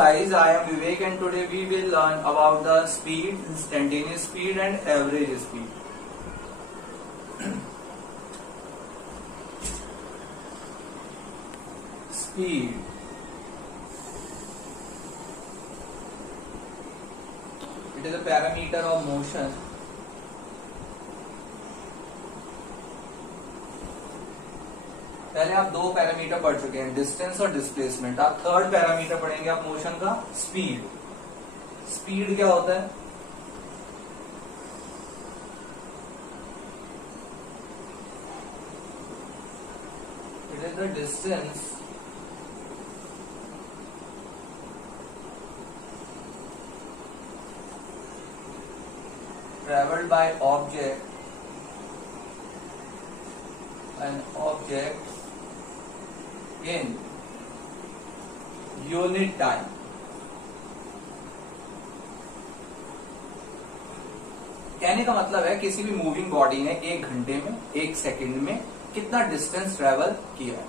guys, I am Vivek and today we will learn about the speed, instantaneous speed and average speed. Speed. It is a parameter of motion. पहले आप दो parameter पढ़ चुके हैं, distance और displacement. आप third parameter पढ़ेंगे आप मोशन का, स्पीड. स्पीड क्या होता है? It is the distance traveled by an object in unit time. कहने का मतलब है किसी भी मूविंग बॉडी ने एक घंटे में, एक सेकंड में कितना डिस्टेंस ट्रेवल किया है.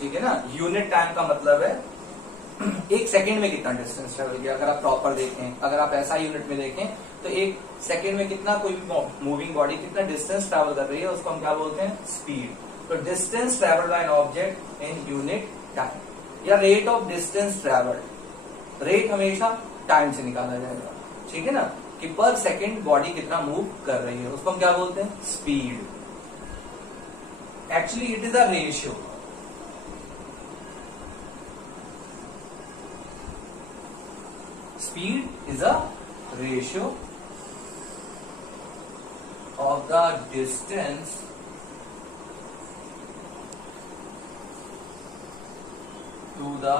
ठीक है ना. यूनिट टाइम का मतलब है एक सेकंड में कितना डिस्टेंस ट्रेवल किया. अगर आप प्रॉपर देखें, अगर आप ऐसा यूनिट में देखें तो एक सेकंड में कितना कोई भी मूविंग बॉडी कितना डिस्टेंस ट्रेवल कर रही है, उसको हम क्या बोलते हैं? स्पीड. तो distance travelled by an object in unit time या rate of distance travelled. Rate हमेशा टाइम से निकाला जाएगा. ठीक है ना, कि पर सेकंड बॉडी कितना मूव कर रही है, उसको हम क्या बोलते हैं? Speed. Actually it is a ratio. Speed is a ratio of the distance to the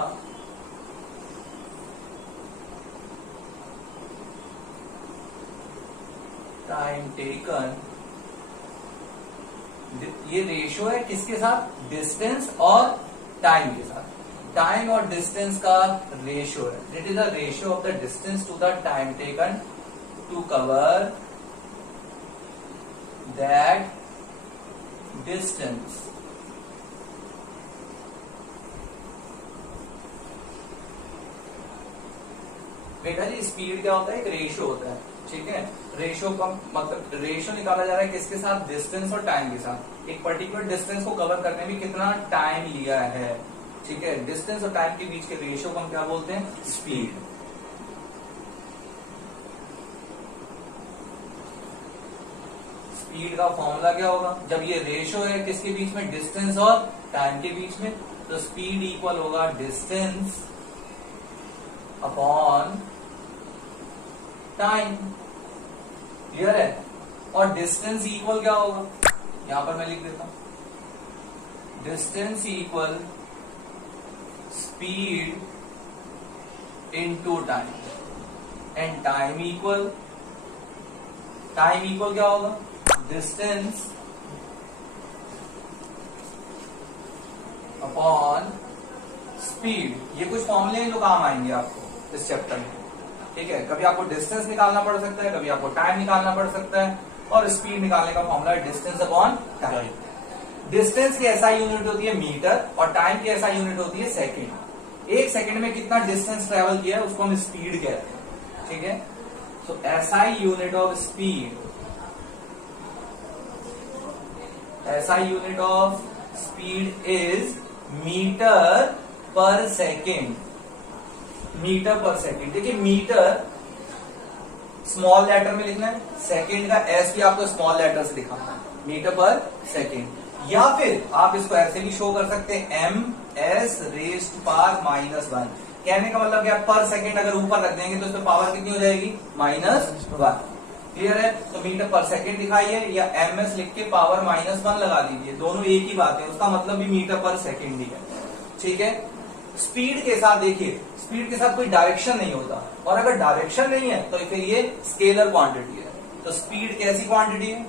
time taken. ये रेशियो है किसके साथ? डिस्टेंस और टाइम के साथ. टाइम और डिस्टेंस का रेशियो है. It is a ratio of the distance to the time taken to cover that distance. बेटा जी स्पीड क्या होता है? एक रेशियो होता है. ठीक है. रेशियो का मतलब रेशियो निकाला जा रहा है किसके साथ? डिस्टेंस और टाइम के साथ. एक पर्टिकुलर डिस्टेंस को कवर करने में कितना टाइम लिया है. ठीक है. डिस्टेंस और टाइम के बीच के रेशियो को हम क्या बोलते हैं? स्पीड. स्पीड का फॉर्मूला क्या होगा? जब ये रेशियो है किसके बीच में? डिस्टेंस और टाइम के बीच में. तो स्पीड इक्वल होगा डिस्टेंस अपॉन टाइम. क्लियर है. और डिस्टेंस इक्वल क्या होगा? यहां पर मैं लिख देता हूं. Distance equal speed into time and time equal क्या होगा? Distance upon speed. ये कुछ फॉर्मूले हैं जो काम आएंगे आपको इस चैप्टर में. ठीक है. कभी आपको डिस्टेंस निकालना पड़ सकता है, कभी आपको टाइम निकालना पड़ सकता है, और स्पीड निकालने का फॉर्मूला है डिस्टेंस अपॉन टाइम. डिस्टेंस की ऐसा यूनिट होती है मीटर और टाइम की ऐसा यूनिट होती है सेकेंड. एक सेकेंड में कितना डिस्टेंस ट्रेवल किया है उसको हम स्पीड कहते हैं. ठीक है. So SI unit of speed, SI unit of speed is metre per second. Metre per second. देखिए मीटर स्मॉल लेटर में लिखना है, सेकेंड का S भी आपको स्मॉल लेटर से दिखाना है. Metre per second. या फिर आप इसको ऐसे भी शो कर सकते हैं MS रेज़्ड पावर -1. कहने का मतलब क्या? पर सेकेंड अगर ऊपर रख देंगे तो इसमें पावर कितनी हो जाएगी? -1. क्लियर है. तो मीटर पर सेकेंड दिखाइए या MS लिख के पावर -1 लगा दीजिए. दोनों एक ही बात है, उसका मतलब भी मीटर पर सेकेंड ही है. ठीक है. स्पीड के साथ देखिए, स्पीड के साथ कोई डायरेक्शन नहीं होता, और अगर डायरेक्शन नहीं है तो फिर ये स्केलर क्वांटिटी है. तो स्पीड कैसी क्वांटिटी है?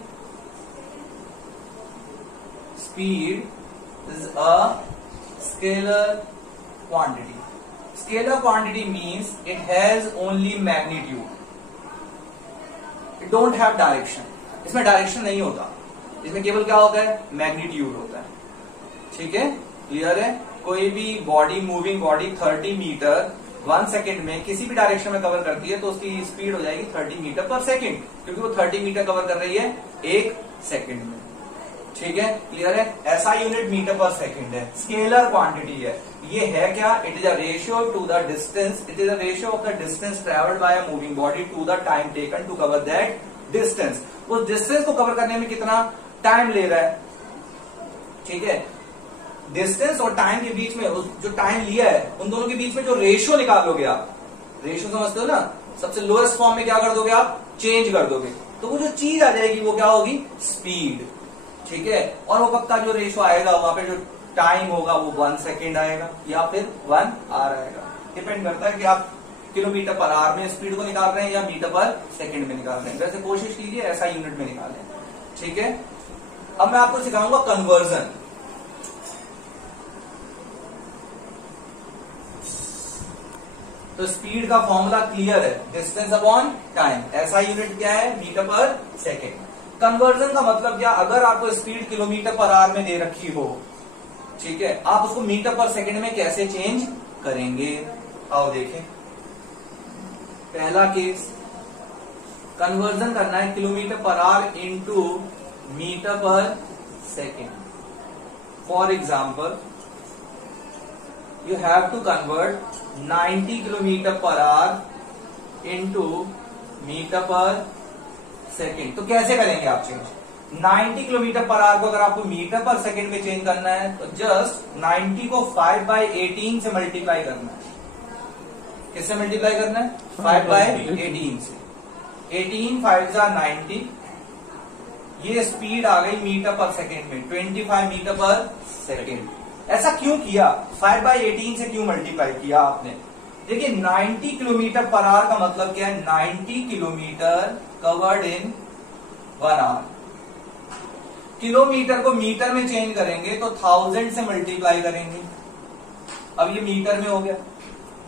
Speed is a scalar quantity. Scalar quantity means it has only magnitude. It don't have direction. इसमें डायरेक्शन नहीं होता, इसमें केवल क्या होता है? मैग्नीट्यूड होता है. ठीक है. क्लियर है. कोई भी body, moving body 30 metre 1 second में किसी भी डायरेक्शन में कवर करती है तो उसकी स्पीड हो जाएगी 30 मीटर पर सेकेंड, क्योंकि वो 30 मीटर कवर कर रही है 1 सेकेंड में। ठीक है, क्लियर है। ऐसा यूनिट मीटर पर सेकेंड है, स्केलर क्वांटिटी है। ये है क्या? It is a ratio to the distance, it is a ratio of the distance travelled by a moving body to the time taken to cover that distance. उस distance को cover करने में कितना time ले रहा है। ठीक है, डिस्टेंस और टाइम के बीच में जो टाइम लिया है उन दोनों के बीच में जो रेशियो निकालोगे आप, रेशियो समझते हो ना, सबसे लोएस्ट फॉर्म में क्या कर दोगे आप? चेंज कर दोगे, तो वो जो चीज आ जाएगी वो क्या होगी? स्पीड। ठीक है, और वो पक्का जो रेशियो आएगा वहां पे जो टाइम होगा वो 1 सेकेंड आएगा या फिर 1 आवर आएगा। डिपेंड करता है कि आप किलोमीटर पर आवर में स्पीड को निकाल रहे हैं या मीटर पर सेकेंड में निकाल रहे हैं। वैसे कोशिश कीजिए ऐसा यूनिट में निकालें। ठीक है, अब मैं आपको सिखाऊंगा कन्वर्जन। तो स्पीड का फॉर्मूला क्लियर है, डिस्टेंस अपॉन टाइम। ऐसा यूनिट क्या है? Metre per second. कन्वर्जन का मतलब क्या? अगर आपको स्पीड किलोमीटर पर आवर में दे रखी हो, ठीक है, आप उसको मीटर पर सेकेंड में कैसे चेंज करेंगे? आओ देखें। पहला केस, कन्वर्जन करना है kilometre per hour into metre per second. For example, you have to convert 90 kilometre per hour into metre per second. तो कैसे करेंगे आप चेंज? 90 किलोमीटर पर आवर को अगर आपको मीटर पर सेकेंड में चेंज करना है तो जस्ट 90 को 5/18 से मल्टीप्लाई करना है। किससे मल्टीप्लाई करना है? 5/18 से। 18 5 90, ये स्पीड आ गई मीटर पर सेकेंड में 25 मीटर पर सेकेंड। ऐसा क्यों किया? 5/18 से क्यों मल्टीप्लाई किया आपने? देखिए 90 किलोमीटर पर आवर का मतलब क्या है? 90 kilometre covered in 1 hour. Kilometre को मीटर में चेंज करेंगे तो 1000 से मल्टीप्लाई करेंगे। अब ये मीटर में हो गया।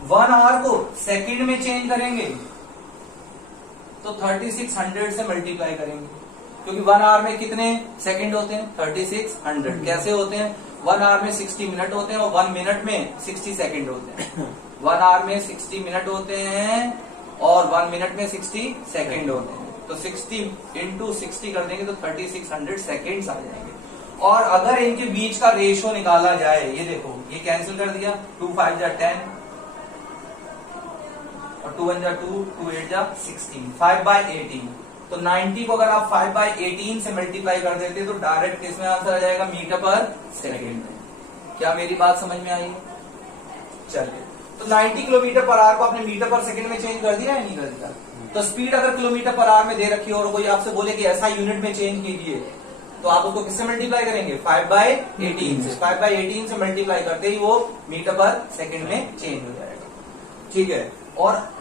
1 आवर को सेकंड में चेंज करेंगे तो 3600 से मल्टीप्लाई करेंगे, क्योंकि 1 आवर में कितने सेकंड होते हैं? 3600। कैसे होते हैं? 1 आवर में 60 मिनट होते हैं और 1 मिनट में 60 सेकंड होते हैं। 1 आवर में 60 मिनट होते हैं और 1 मिनट में 60 सेकंड होते हैं। तो 60 इंटू 60 कर देंगे तो 3600 सेकेंड्स आ जाएंगे। और अगर इनके बीच का रेशियो निकाला जाए, ये देखो, ये कैंसिल कर दिया, 2 5 10 और 2 1 2, 2 8 16, 5/18। तो 90 को अगर आप 5/18 से मल्टीप्लाई कर देते तो डायरेक्ट इसमें आंसर आ जाएगा मीटर पर सेकेंड में। क्या मेरी बात समझ में आई है? चलिए, तो 90 किलोमीटर पर आवर को आपने मीटर पर सेकेंड में चेंज कर दिया या नहीं कर दिया? तो स्पीड अगर किलोमीटर पर आवर में दे रखी हो और कोई आपसे बोले कि ऐसा यूनिट में चेंज कीजिए, तो आप उसको किससे मल्टीप्लाई करेंगे? 5/18 से। 5/18 से मल्टीप्लाई करते ही वो मीटर पर सेकेंड में चेंज हो जाएगा। ठीक है, और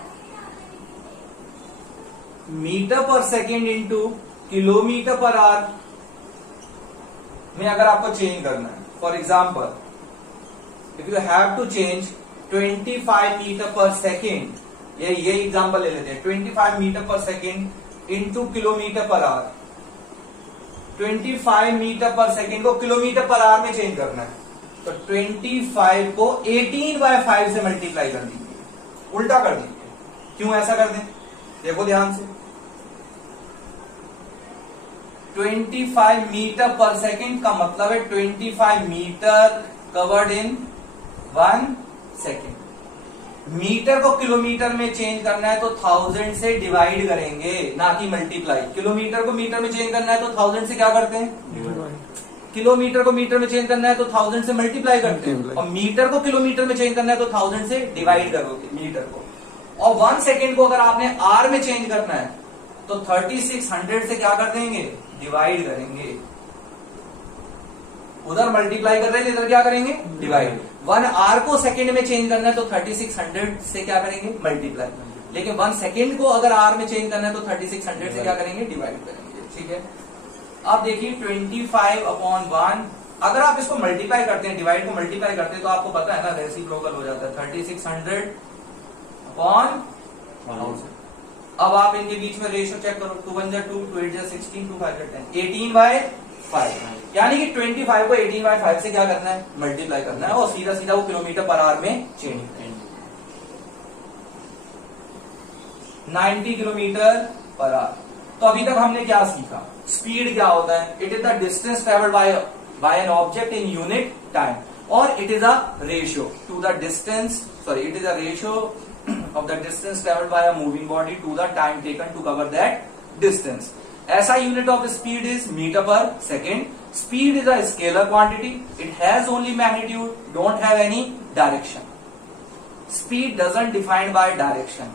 metre per second into kilometre per hour में अगर आपको चेंज करना है, for example if you have to change 25 metre per second, ये एग्जाम्पल ले लेते हैं, 25 metre per second into kilometre per hour. 25 metre per second को किलोमीटर पर आवर में चेंज करना है, तो 25 को 18/5 से मल्टीप्लाई कर दीजिए, उल्टा कर दीजिए। क्यों ऐसा कर दें? देखो ध्यान से, 25 मीटर पर सेकेंड का मतलब है 25 metre covered in 1 second. Metre को किलोमीटर में चेंज करना है तो 1000 से डिवाइड करेंगे, ना कि मल्टीप्लाई। किलोमीटर को मीटर में चेंज करना है तो 1000 से क्या करते हैं? किलोमीटर को मीटर में चेंज करना है तो 1000 से मल्टीप्लाई करते हैं, और मीटर को किलोमीटर में चेंज करना है तो 1000 से डिवाइड करोगे मीटर को। और 1 सेकेंड को अगर आपने आर में चेंज करना है तो 3600 से क्या कर देंगे? डिवाइड करेंगे। उधर मल्टीप्लाई कर रहे थे, इधर क्या करेंगे? डिवाइड। 1 आर को सेकेंड में चेंज करना है तो 3600 से क्या करेंगे? मल्टीप्लाई। लेकिन 1 सेकेंड को अगर आर में चेंज करना है तो 3600 से क्या करेंगे? डिवाइड करेंगे। ठीक है, अब देखिए 25/1, अगर आप इसको मल्टीप्लाई करते हैं, डिवाइड को मल्टीप्लाई करते हैं, तो आपको पता है ना रेसिप्रोकल हो जाता है, 3600/1000। अब आप इनके बीच में रेशियो चेक करो, 2 1 2, 2 8 16, 2 5 10, 18/5। यानी कि 25 को 18/5 से क्या करना है? मल्टीप्लाई करना है, और सीधा सीधा वो किलोमीटर पर आवर में चेंज करेंगे। 90 किलोमीटर पर आवर। तो अभी तक हमने क्या सीखा, स्पीड क्या होता है, it is the distance travelled by an object in unit time, और it is a ratio to the distance, sorry it is a ratio of the distance travelled by a moving body to the time taken to cover that distance. ऐसा unit of speed is metre per second. Speed is a scalar quantity. It has only magnitude, don't have any direction. Speed doesn't define by direction.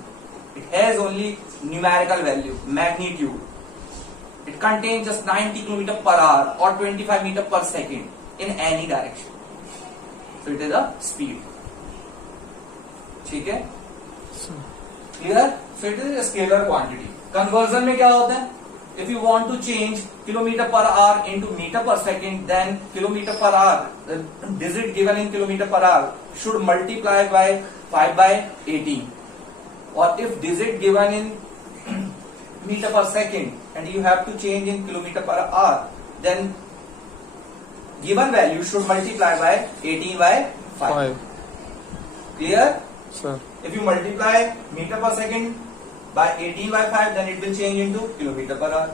It has only numerical value, magnitude. It contains just 90 km per hour or 25 meter per second in any direction. So it is a speed. ठीक है? Clear? So it is a scalar quantity. Conversion में क्या होता है? If you want to change kilometer per hour into meter per second, then kilometer per hour, the digit given in kilometer per hour should multiply by 5 by 18. Or if digit given in meter per second and you have to change in kilometer per hour, then given value should multiply by 18 by 5. Clear? Sir. If you multiply meter per second by 18 by 5, then it will change into kilometer per hour.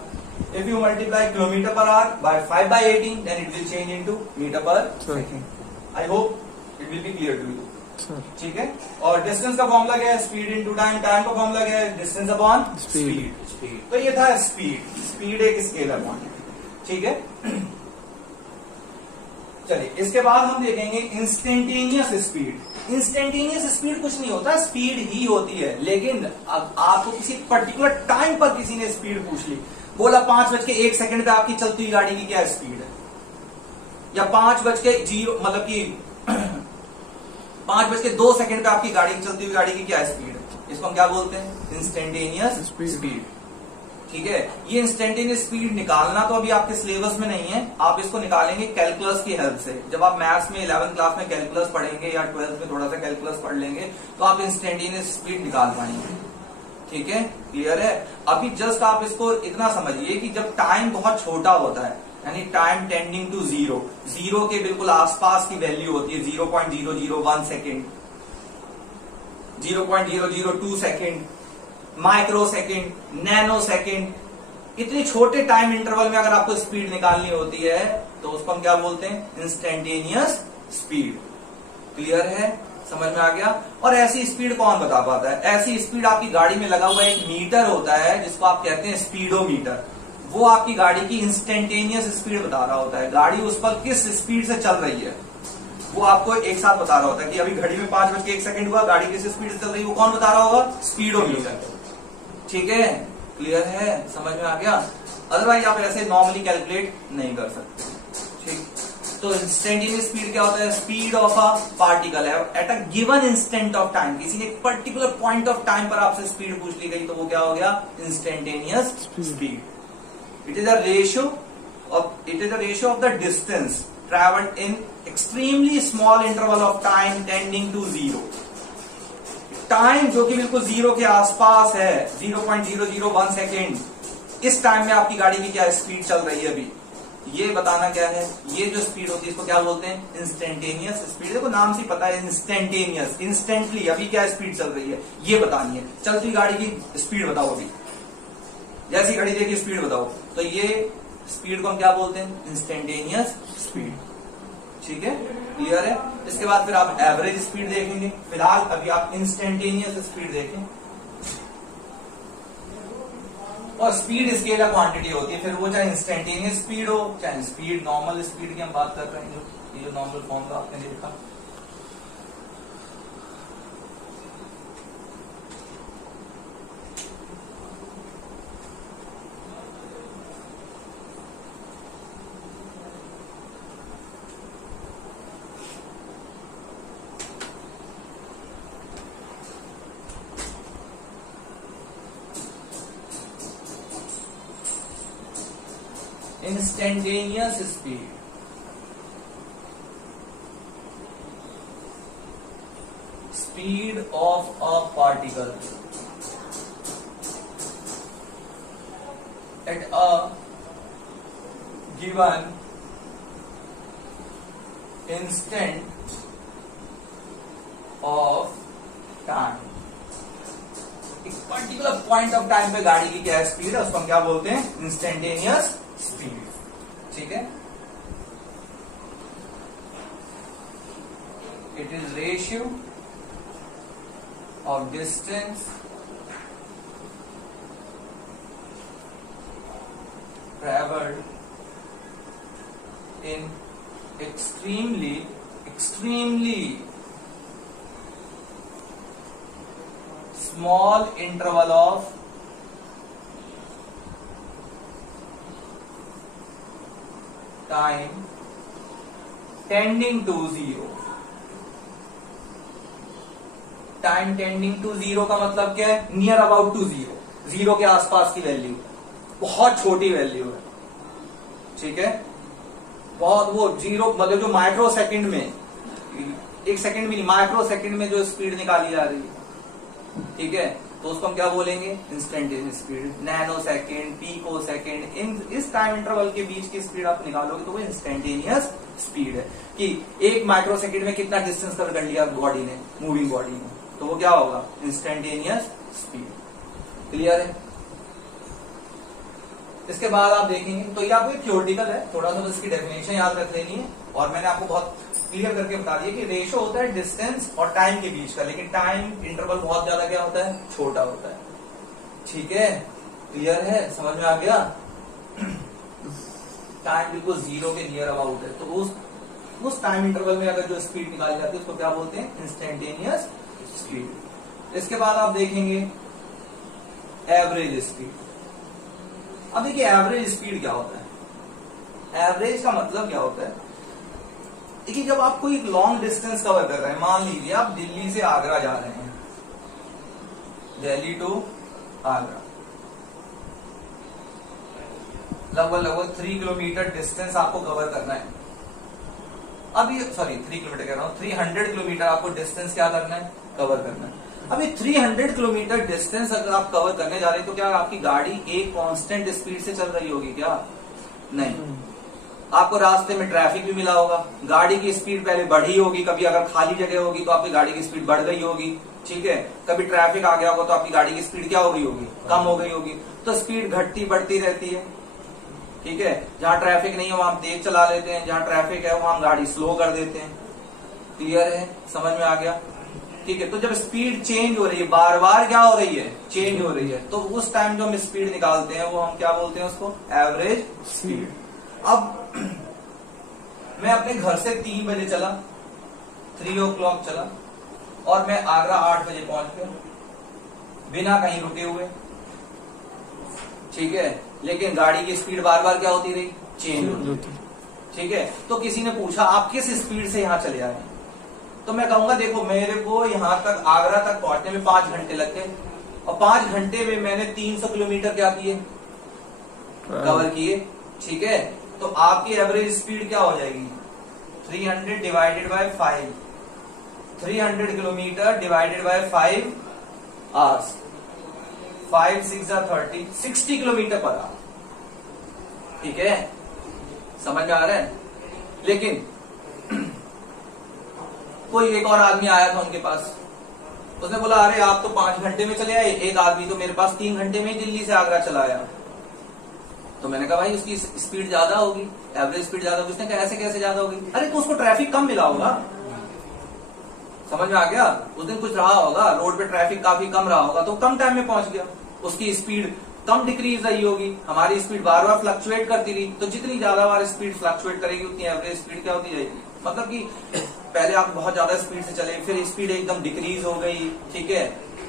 If you multiply kilometer per hour by 5 by 18, then it will change into meter per second. I hope it will be clear to you. ठीक है? और distance का formula क्या है, speed into time, time का formula क्या है, distance upon speed. तो ये था स्पीड, स्पीड एक स्केलर क्वांटिटी। ठीक है? चलिए इसके बाद हम देखेंगे इंस्टेंटेनियस स्पीड। इंस्टेंटेनियस स्पीड कुछ नहीं होता, स्पीड ही होती है, लेकिन अब आपको किसी पर्टिकुलर टाइम पर किसी ने स्पीड पूछ ली, बोला 5:01 पे आपकी चलती हुई गाड़ी की क्या स्पीड है, या 5:0 मतलब कि 5:02 पे आपकी गाड़ी की चलती हुई गाड़ी की क्या स्पीड है, इसको हम क्या बोलते हैं, इंस्टेंटेनियस स्पीड। ठीक है? ये इंस्टेंटेनियस स्पीड निकालना तो अभी आपके सिलेबस में नहीं है, आप इसको निकालेंगे कैलकुलस की हेल्प से। जब आप मैथ्स में 11th क्लास में कैलकुलस पढ़ेंगे या 12th में थोड़ा सा कैलकुलस पढ़ लेंगे तो आप इंस्टेंटेनियस स्पीड निकाल पाएंगे। ठीक है? क्लियर है? अभी जस्ट आप इसको इतना समझिए कि जब टाइम बहुत छोटा होता है, यानी time tending to zero, zero के बिल्कुल आसपास की वैल्यू होती है, 0.001 second, 0.002 second, micro second, nano second, इतने छोटे टाइम इंटरवल में अगर आपको स्पीड निकालनी होती है तो उसको हम क्या बोलते हैं, इंस्टेंटेनियस स्पीड। क्लियर है? समझ में आ गया? और ऐसी स्पीड कौन बता पाता है? ऐसी स्पीड आपकी गाड़ी में लगा हुआ एक मीटर होता है जिसको आप कहते हैं स्पीडोमीटर, वो आपकी गाड़ी की इंस्टेंटेनियस स्पीड बता रहा होता है, गाड़ी उस पर किस स्पीड से चल रही है वो आपको एक साथ बता रहा होता है कि अभी घड़ी में 5:01 हुआ, गाड़ी किस स्पीड से चल रही है, वो कौन बता रहा होगा, स्पीडोमीटर। ठीक है? क्लियर है? समझ में आ गया? अदरवाइज आप ऐसे नॉर्मली कैलकुलेट नहीं कर सकते। ठीक? तो इंस्टेंटेनियस स्पीड क्या होता है, स्पीड ऑफ अ पार्टिकल है at a given instant of time, किसी ने एक पर्टिकुलर पॉइंट ऑफ टाइम पर आपसे स्पीड पूछ ली गई तो वो क्या हो गया, instantaneous speed. It is a ratio of the distance travelled in extremely small interval of time tending to zero. Time जो कि बिल्कुल जीरो के आसपास है, 0.001 सेकेंड, इस टाइम में आपकी गाड़ी की क्या स्पीड चल रही है अभी, ये बताना क्या है, ये जो स्पीड होती है इसको क्या बोलते हैं, इंस्टेंटेनियस स्पीड। देखो नाम से पता है, इंस्टेंटेनियस, इंस्टेंटली अभी क्या स्पीड चल रही है ये बतानी है। चलती गाड़ी की स्पीड बताओ, अभी जैसी घड़ी देखी स्पीड बताओ, तो ये स्पीड को हम क्या बोलते हैं, इंस्टेंटेनियस स्पीड। ठीक है? क्लियर है? इसके बाद फिर आप एवरेज स्पीड देखेंगे, फिलहाल अभी आप इंस्टेंटेनियस स्पीड देखें। और स्पीड स्केलर क्वांटिटी होती है, फिर वो चाहे इंस्टेंटेनियस स्पीड हो चाहे स्पीड नॉर्मल स्पीड की हम बात कर रहे हैं, ये जो नॉर्मल फॉर्मूला आपने देखा। Instantaneous speed, speed of a particle at a given instant of time एक पर्टिकुलर पॉइंट ऑफ टाइम पे गाड़ी की क्या स्पीड है, उसको हम क्या बोलते हैं, इंस्टेंटेनियस स्पीड। ठीक है, it is ratio of distance travelled in extremely small interval of time tending to zero। Time tending to zero का मतलब क्या है, near about to zero, zero के आसपास की वैल्यू, बहुत छोटी वैल्यू है। ठीक है, बहुत वो जीरो मतलब जो माइक्रो सेकंड में, एक सेकंड भी नहीं, माइक्रो सेकंड में जो स्पीड निकाली जा रही है, ठीक है, तो उसको हम क्या बोलेंगे, instantaneous speed. Nano second, pico second, in इस टाइम इंटरवल के बीच की स्पीड आप निकालोगे तो वो इंस्टेंटेनियस स्पीड है कि एक माइक्रो सेकंड में कितना डिस्टेंस कवर कर लिया बॉडी ने, मूविंग बॉडी ने, तो वो क्या होगा, इंस्टेंटेनियस स्पीड। क्लियर है। इसके बाद आप देखेंगे, तो ये आपको थ्योरेटिकल है, थोड़ा सा इसकी डेफिनेशन याद रख लेनी है, और मैंने आपको बहुत क्लियर करके बता दिया कि रेशो होता है डिस्टेंस और टाइम के बीच का, लेकिन टाइम इंटरवल बहुत ज्यादा क्या होता है, छोटा होता है। ठीक है, क्लियर है, समझ में आ गया। टाइम बिल्कुल जीरो के नियर अबाउट है, तो उस टाइम इंटरवल में अगर जो स्पीड निकाली जाती है उसको क्या बोलते हैं, इंस्टेंटेनियस स्पीड। इसके बाद आप देखेंगे एवरेज स्पीड। अब देखिए एवरेज स्पीड क्या होता है, एवरेज का मतलब क्या होता है, देखिए जब आप कोई लॉन्ग डिस्टेंस कवर कर रहे हैं, मान लीजिए आप दिल्ली से आगरा जा रहे हैं, दिल्ली टू आगरा, लगभग 3 किलोमीटर डिस्टेंस आपको कवर करना है। अब ये 3 किलोमीटर कह रहा हूं, 300 किलोमीटर आपको डिस्टेंस क्या करना है, कवर करना है। अभी 300 किलोमीटर डिस्टेंस अगर आप कवर करने जा रहे हैं तो क्या आपकी गाड़ी एक कांस्टेंट स्पीड से चल रही होगी क्या, नहीं। आपको रास्ते में ट्रैफिक भी मिला होगा, गाड़ी की स्पीड पहले बढ़ी होगी, कभी अगर खाली जगह होगी तो आपकी गाड़ी की स्पीड बढ़ गई होगी, ठीक है, कभी ट्रैफिक आ गया होगा तो आपकी गाड़ी की स्पीड क्या हो गई होगी, कम हो गई होगी। तो स्पीड घटती बढ़ती रहती है। ठीक है, जहां ट्रैफिक नहीं है वहां हम तेज चला लेते हैं, जहां ट्रैफिक है वहां हम गाड़ी स्लो कर देते हैं। क्लियर है, समझ में आ गया। ठीक है, तो जब स्पीड चेंज हो रही है, बार बार क्या हो रही है, चेंज हो रही है, तो उस टाइम जो हम स्पीड निकालते हैं वो हम क्या बोलते हैं, उसको एवरेज स्पीड। अब मैं अपने घर से 3 बजे चला, 3 o'clock चला, और मैं आगरा 8 बजे पहुंच गया बिना कहीं रुके हुए। ठीक है, लेकिन गाड़ी की स्पीड बार बार क्या होती रही, चेंज होती। ठीक है, तो किसी ने पूछा आप किस स्पीड से यहां चले आए, तो मैं कहूंगा देखो मेरे को यहां तक आगरा तक पहुंचने में 5 घंटे लग गए, और 5 घंटे में मैंने 300 किलोमीटर क्या किए, कवर किए। ठीक है, तो आपकी एवरेज स्पीड क्या हो जाएगी, 300 divided by 5, 300 kilometre divided by 5 hours, 5 6 30, 60 kilometre per our. ठीक है, समझ में आ रहा है। लेकिन कोई एक और आदमी आया था उनके पास, उसने बोला अरे आप तो 5 घंटे में चले आए, एक आदमी तो मेरे पास 3 घंटे में ही दिल्ली से आगरा चला आया। तो मैंने कहा भाई उसकी स्पीड ज्यादा होगी, एवरेज स्पीड ज्यादा होगी। उसने कहा ऐसे कैसे ज्यादा होगी, अरे तो उसको ट्रैफिक कम मिला होगा। समझ में आ गया, उस दिन कुछ रहा होगा, रोड पे ट्रैफिक काफी कम रहा होगा, तो कम टाइम में पहुंच गया, उसकी स्पीड कम डिक्रीज रही होगी। हमारी स्पीड बार बार फ्लक्चुएट करती रही, तो जितनी ज्यादा बार स्पीड फ्लक्चुएट करेगी उतनी एवरेज स्पीड क्या होती जाएगी, मतलब कि पहले आप बहुत ज्यादा स्पीड से चले, फिर स्पीड एकदम डिक्रीज हो गई, ठीक है,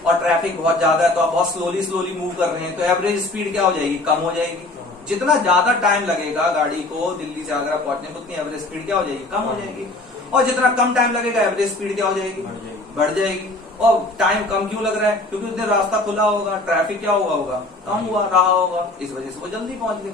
और ट्रैफिक बहुत ज्यादा है तो आप बहुत स्लोली मूव कर रहे हैं, तो एवरेज स्पीड क्या हो जाएगी, कम हो जाएगी। जितना ज्यादा टाइम लगेगा गाड़ी को दिल्ली से आगरा पहुंचने में उतनी एवरेज स्पीड क्या हो जाएगी, कम हो जाएगी। और जितना कम टाइम लगेगा एवरेज स्पीड क्या हो जाएगी, बढ़ जाएगी। और टाइम कम क्यों लग रहा है, क्योंकि उस दिन रास्ता खुला होगा, ट्रैफिक क्या हुआ होगा, कम हुआ रहा होगा, इस वजह से वो जल्दी पहुंच गए।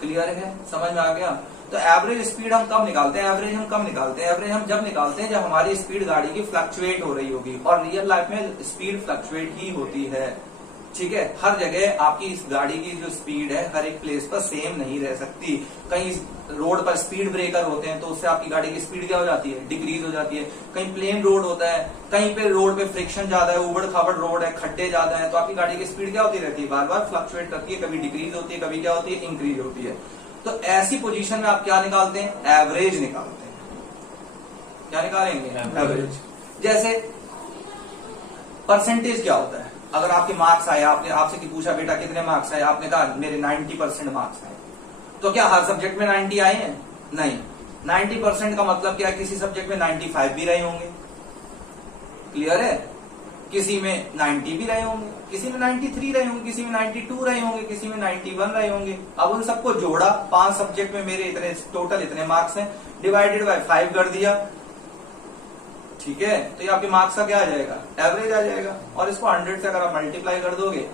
क्लियर है, समझ में आ गया। तो एवरेज स्पीड हम कब निकालते हैं, एवरेज हम कब निकालते हैं, एवरेज हम जब निकालते हैं जब हमारी स्पीड गाड़ी की फ्लक्चुएट हो रही होगी, और रियल लाइफ में स्पीड फ्लक्चुएट ही होती है। ठीक है, हर जगह आपकी इस गाड़ी की जो स्पीड है हर एक प्लेस पर सेम नहीं रह सकती। कहीं रोड पर स्पीड ब्रेकर होते हैं तो उससे आपकी गाड़ी की स्पीड क्या हो जाती है, डिक्रीज हो जाती है। कहीं प्लेन रोड होता है, कहीं पे रोड पे फ्रिक्शन ज्यादा है, उबड़ खाबड़ रोड है, खड्डे ज्यादा है, तो आपकी गाड़ी की स्पीड क्या होती रहती है, बार बार फ्लक्चुएट करती है, कभी डिक्रीज होती है, कभी क्या होती है, इंक्रीज होती है। तो ऐसी पोजीशन में आप क्या निकालते हैं, एवरेज निकालते हैं। क्या निकालेंगे, एवरेज। जैसे परसेंटेज क्या होता है, अगर आपके मार्क्स आए, आपने आपसे की पूछा बेटा कितने मार्क्स आए, आपने कहा मेरे 90% मार्क्स आए, तो क्या हर सब्जेक्ट में 90 आए हैं, नहीं। 90% का मतलब क्या है, किसी सब्जेक्ट में 95 भी रहे होंगे, क्लियर है, किसी में 90 भी रहे होंगे, किसी में 93 रहे होंगे, किसी में 92 रहे होंगे, किसी में 91 रहे होंगे। अब उन सबको जोड़ा, 5 सब्जेक्ट में मेरे इतने टोटल इतने मार्क्स हैं, डिवाइडेड बाय 5 कर दिया, ठीक है, तो ये आपके मार्क्स का क्या आ जाएगा, एवरेज आ जाएगा। और इसको 100 से अगर आप मल्टीप्लाई कर दोगे,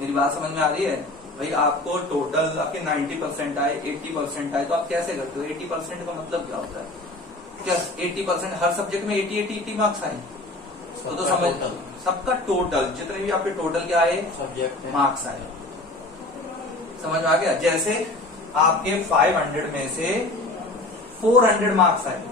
मेरी बात समझ में आ रही है भाई, आपको टोटल आपके 90% आए, 80% आए, तो आप कैसे करते हो, 80% का मतलब क्या होता है, क्या 80% हर सब्जेक्ट में 80 मार्क्स आए, तो समझ सबका टोटल जितने भी आपके टोटल क्या आए, सब्जेक्ट मार्क्स आए, समझ में आ गया। जैसे आपके 500 में से 400 मार्क्स आए,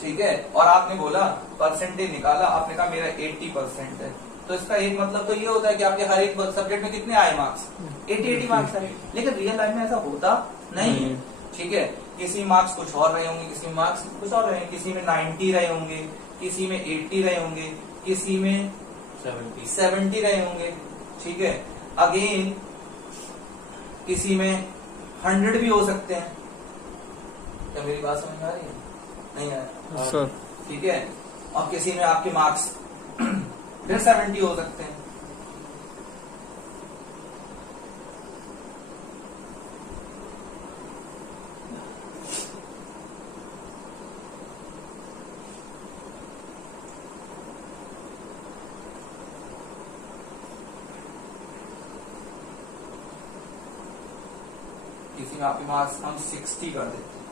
ठीक है, और आपने बोला परसेंटेज निकाला, आपने कहा मेरा 80% है, तो इसका एक मतलब तो ये होता है कि आपके हर एक सब्जेक्ट में कितने आए मार्क्स, 80 मार्क्स आए। लेकिन रियल लाइफ में ऐसा होता नहीं है, ठीक है, किसी मार्क्स कुछ और रहे होंगे, किसी में मार्क्स कुछ और रहे, किसी में 90 रहे होंगे, किसी में 80 रहे होंगे, किसी में 70 रहे होंगे, ठीक है, अगेन किसी में 100 भी हो सकते हैं। क्या मेरी बात समझ में आ रही है, नहीं आया सर, ठीक है, और किसी में आपके मार्क्स फिर 70 हो सकते हैं। किसी में आपके मार्क्स हम 60 कर देते हैं,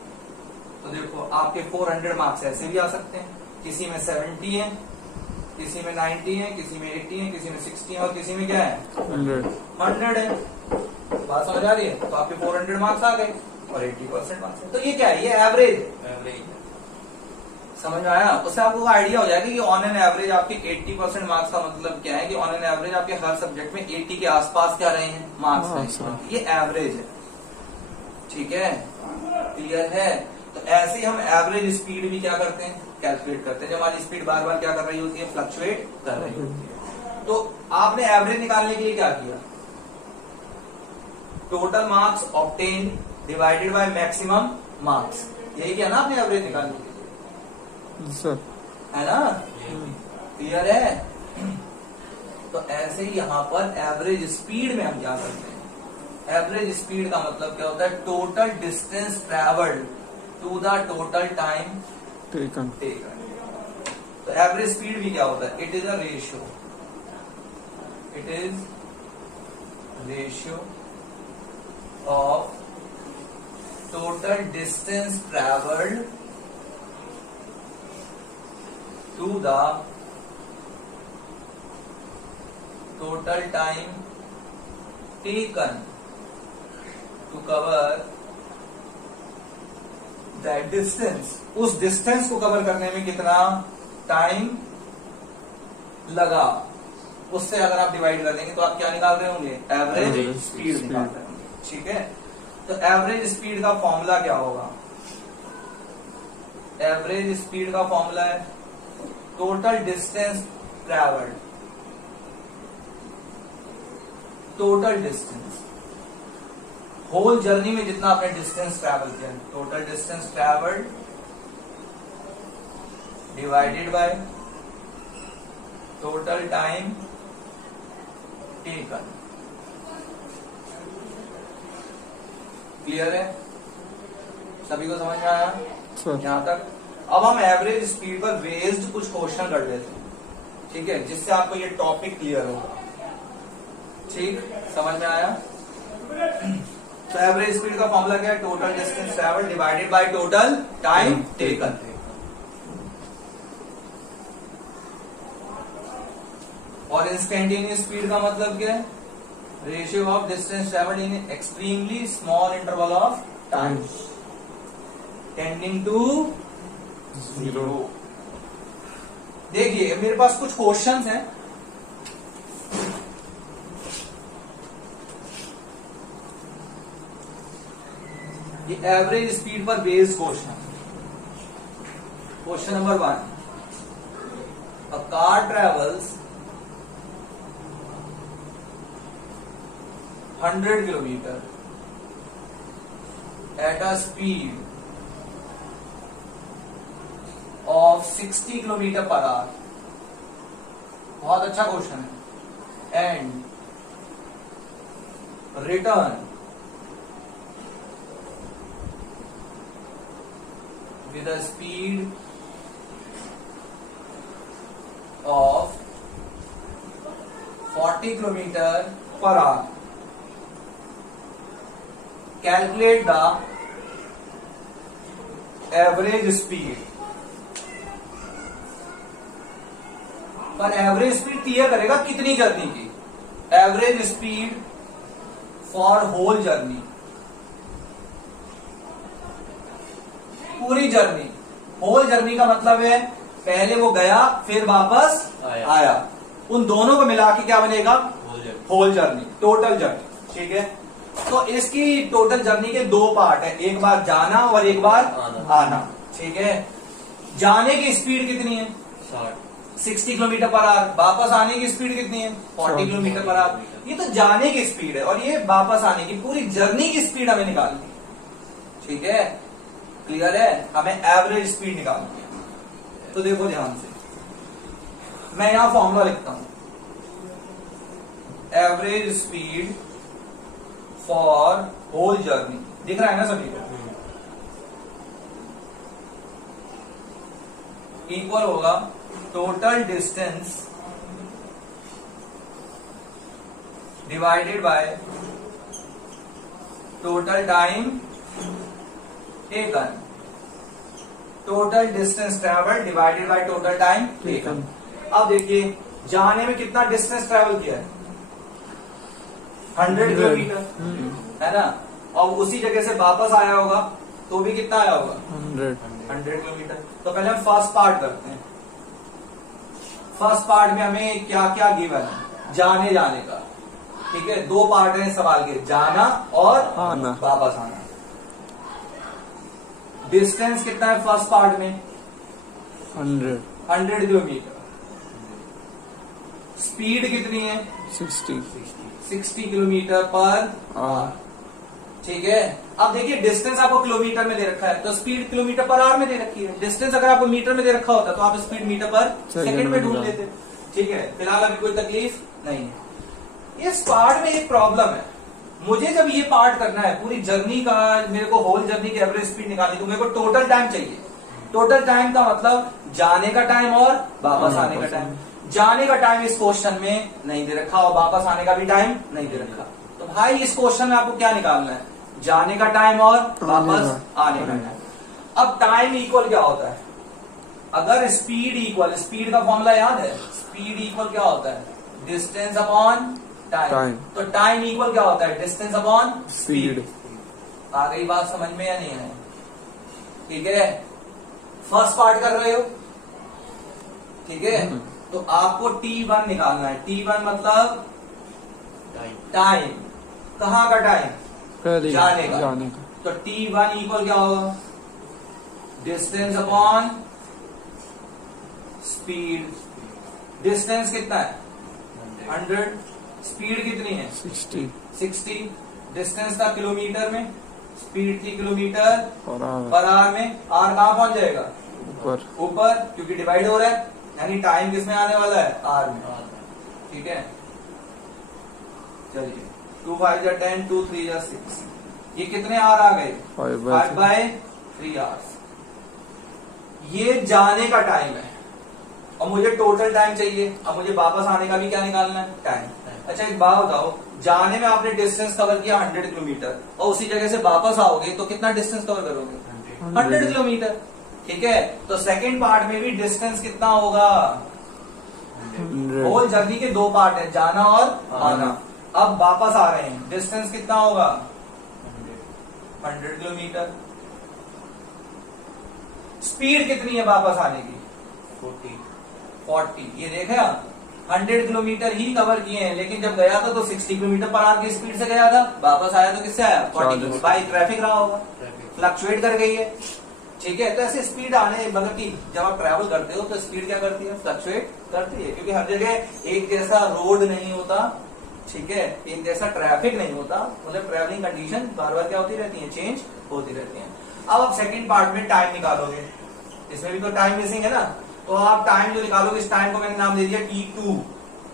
तो देखो आपके 400 मार्क्स ऐसे भी आ सकते हैं, किसी में 70 है, किसी में 90 है, किसी में 80 है, किसी में 60 है, और किसी में क्या है 100 है। बात समझ आ रही है, तो आपके 400 मार्क्स आ गए और 80% मार्क्स है, तो ये क्या है, ये एवरेज समझ में आया। उससे आपको आइडिया हो जाएगा कि ऑन एन एवरेज आपके 80% मार्क्स का मतलब क्या है, कि ऑन एन एवरेज आपके हर सब्जेक्ट में 80 के आसपास क्या रहे हैं मार्क्स, ये एवरेज है, ठीक है, क्लियर है। तो ऐसे ही हम एवरेज स्पीड भी क्या करते हैं, कैलकुलेट करते हैं, जब हमारी स्पीड बार बार क्या कर रही होती है, फ्लक्चुएट कर रही होती है। तो आपने एवरेज निकालने के लिए क्या किया, total marks obtain divided by maximum marks, यही किया ना आपने एवरेज निकालने के लिए, सर है ना, क्लियर है। तो ऐसे ही यहाँ पर एवरेज स्पीड में हम क्या करते हैं, एवरेज स्पीड का मतलब क्या होता है, total distance travelled to the total time taken. तो एवरेज स्पीड भी क्या होता है, it is a ratio, it is ratio of total distance travelled to the total time taken to cover that distance, उस डिस्टेंस को cover करने में कितना टाइम लगा, उससे अगर आप डिवाइड कर देंगे तो आप क्या निकाल रहे होंगे, एवरेज स्पीड निकाल रहे होंगे, ठीक है। तो एवरेज स्पीड का फॉर्मूला क्या होगा, एवरेज स्पीड का फॉर्मूला है total distance travelled, total distance whole journey में जितना आपने डिस्टेंस ट्रैवल किया, total distance travelled divided by total time taken, clear है, सभी को समझ में आया यहां तक। अब हम एवरेज स्पीड पर बेस्ड कुछ क्वेश्चन कर लेते हैं, ठीक है, जिससे आपको ये टॉपिक क्लियर होगा, ठीक, समझ में आया। तो एवरेज स्पीड का फॉर्मूला क्या है, total distance travel divided by total time taken. और इंस्टेंटेनियस स्पीड का मतलब क्या है? Ratio of distance travelled in extremely small interval of time tending to 0। देखिए मेरे पास कुछ क्वेश्चंस हैं, ये एवरेज स्पीड पर based question. Question number 1, a car travels 100 kilometre at a speed of 60 kilometre per hour. बहुत अच्छा क्वेश्चन है। And return with a speed of 40 kilometer per hour. Calculate the average speed. पर average speed clear करेगा कितनी journey की? Average speed for whole journey, पूरी journey. Whole journey का मतलब है पहले वो गया फिर वापस आया। उन दोनों को मिला के क्या बनेगा? Whole journey, total journey. ठीक है, तो इसकी टोटल जर्नी के 2 पार्ट है, एक बार जाना और एक बार आना। ठीक है, जाने की स्पीड कितनी है? 60 किलोमीटर पर आवर। वापस आने की स्पीड कितनी है? 40 किलोमीटर पर आवर। ये तो जाने की स्पीड है, और ये वापस आने की, पूरी जर्नी की स्पीड हमें निकालनी है। ठीक है, क्लियर है? हमें एवरेज स्पीड निकालनी है। तो देखो ध्यान से, मैं यहां फॉर्मूला लिखता हूं, average speed for whole journey. दिख रहा है ना सभी को? इक्वल होगा total distance divided by total time taken. Total distance travel divided by total time taken. अब देखिए जाने में कितना डिस्टेंस ट्रेवल किया है? 100 किलोमीटर, है ना? और उसी जगह से वापस आया होगा तो भी कितना आया होगा? 100 किलोमीटर। तो पहले हम फर्स्ट पार्ट करते हैं। फर्स्ट पार्ट में हमें क्या क्या गिवन है? जाने का। ठीक है, 2 पार्ट है सवाल के, जाना और वापस आना। डिस्टेंस कितना है फर्स्ट पार्ट में? 100 किलोमीटर। स्पीड कितनी है? 60 किलोमीटर पर आवर। ठीक है, अब देखिए डिस्टेंस आपको किलोमीटर में दे रखा है, तो स्पीड किलोमीटर पर आवर में दे रखी है। डिस्टेंस अगर आपको मीटर में दे रखा होता तो आप स्पीड मीटर पर सेकंड में ढूंढ लेते। ठीक है, फिलहाल अभी कोई तकलीफ नहीं है। इस पार्ट में एक प्रॉब्लम है, मुझे जब ये पार्ट करना है पूरी जर्नी का, मेरे को होल जर्नी की एवरेज स्पीड निकालनी, तो मेरे को टोटल टाइम चाहिए। टोटल टाइम का मतलब जाने का टाइम और वापस आने का टाइम। जाने का टाइम इस क्वेश्चन में नहीं दे रखा और वापस आने का भी टाइम नहीं दे रखा। तो भाई इस क्वेश्चन में आपको क्या निकालना है? जाने का टाइम और वापस आने का टाइम। अब टाइम इक्वल क्या होता है? अगर स्पीड इक्वल, स्पीड का फॉर्मूला याद है? स्पीड इक्वल क्या होता है? Distance upon time. तो टाइम इक्वल क्या होता है? Distance upon speed. आ गई बात समझ में या नहीं है? ठीक है, फर्स्ट पार्ट कर रहे हो। ठीक है, तो आपको T1 निकालना है। T1 मतलब टाइम। कहाँ का टाइम? जाने का। तो T1 इक्वल क्या होगा? Distance upon speed. डिस्टेंस कितना है? 100। स्पीड कितनी है? 60। डिस्टेंस था किलोमीटर में, स्पीड थी किलोमीटर पर आवर में। आर कहाँ पहुंच जाएगा? ऊपर, क्योंकि डिवाइड हो रहा है, यानी टाइम किसमें आने वाला है? आर में। ठीक है, चलिए 2 5 जा 10, 2 3 जा 6। ये कितने आर आ गए? 5/3 आवर्स। ये जाने का टाइम है और मुझे टोटल टाइम चाहिए। अब मुझे वापस आने का भी क्या निकालना है? टाइम। अच्छा एक बात बताओ, जाने में आपने डिस्टेंस कवर किया 100 किलोमीटर और उसी जगह से वापस आओगे तो कितना डिस्टेंस कवर करोगे? 100 किलोमीटर। ठीक है, तो सेकंड पार्ट में भी डिस्टेंस कितना होगा? होल जर्नी के दो पार्ट है, जाना और आना। अब वापस आ रहे हैं, डिस्टेंस कितना होगा 100 किलोमीटर। स्पीड कितनी है वापस आने की 40। ये देखे आप 100 किलोमीटर ही कवर किए हैं, लेकिन जब गया था तो 60 किलोमीटर पर आवर की स्पीड से गया था, वापस आया तो किससे आया 40 किलोमीटर। भाई ट्रैफिक रहा होगा, फ्लक्चुएट कर गई है, ठीक है। तो ऐसे स्पीड आने मतलब कि जब आप ट्रैवल करते हो तो स्पीड क्या करती है, फ्लक्चुएट करती है, क्योंकि हर जगह एक जैसा रोड नहीं होता, ठीक है, एक जैसा ट्रैफिक नहीं होता, मतलब ट्रैवलिंग कंडीशन बार बार क्या होती रहती है, चेंज होती रहती है। अब आप सेकंड पार्ट में टाइम निकालोगे, इसमें भी तो टाइम मिसिंग है ना, तो आप टाइम जो निकालोगे, इस टाइम को मैंने नाम दे दिया T2।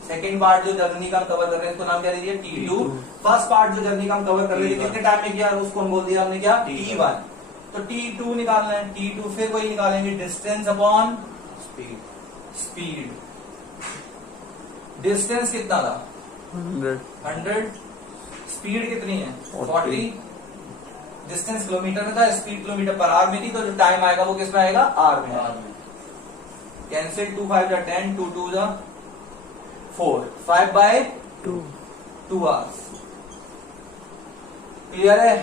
सेकंड पार्ट जो जर्नी का हम कवर कर रहे हैं इसको नाम क्या दे दिया T2। फर्स्ट पार्ट जो जर्नी का हम कवर कर रहे हैं कितने टाइम में किया, उसको हम बोल दिया हमने क्या T1। तो T2 निकालना है, T2 फिर वही निकालेंगे, डिस्टेंस अपॉन स्पीड। डिस्टेंस कितना था 100, स्पीड कितनी है 40। डिस्टेंस किलोमीटर में था, स्पीड किलोमीटर पर आवर में थी, तो जो टाइम आएगा वो किस में आएगा, आवर में। कैंसिल, 2 5 जा 10, 2 2 जा 4, 5/2 आवर्स। क्लियर है।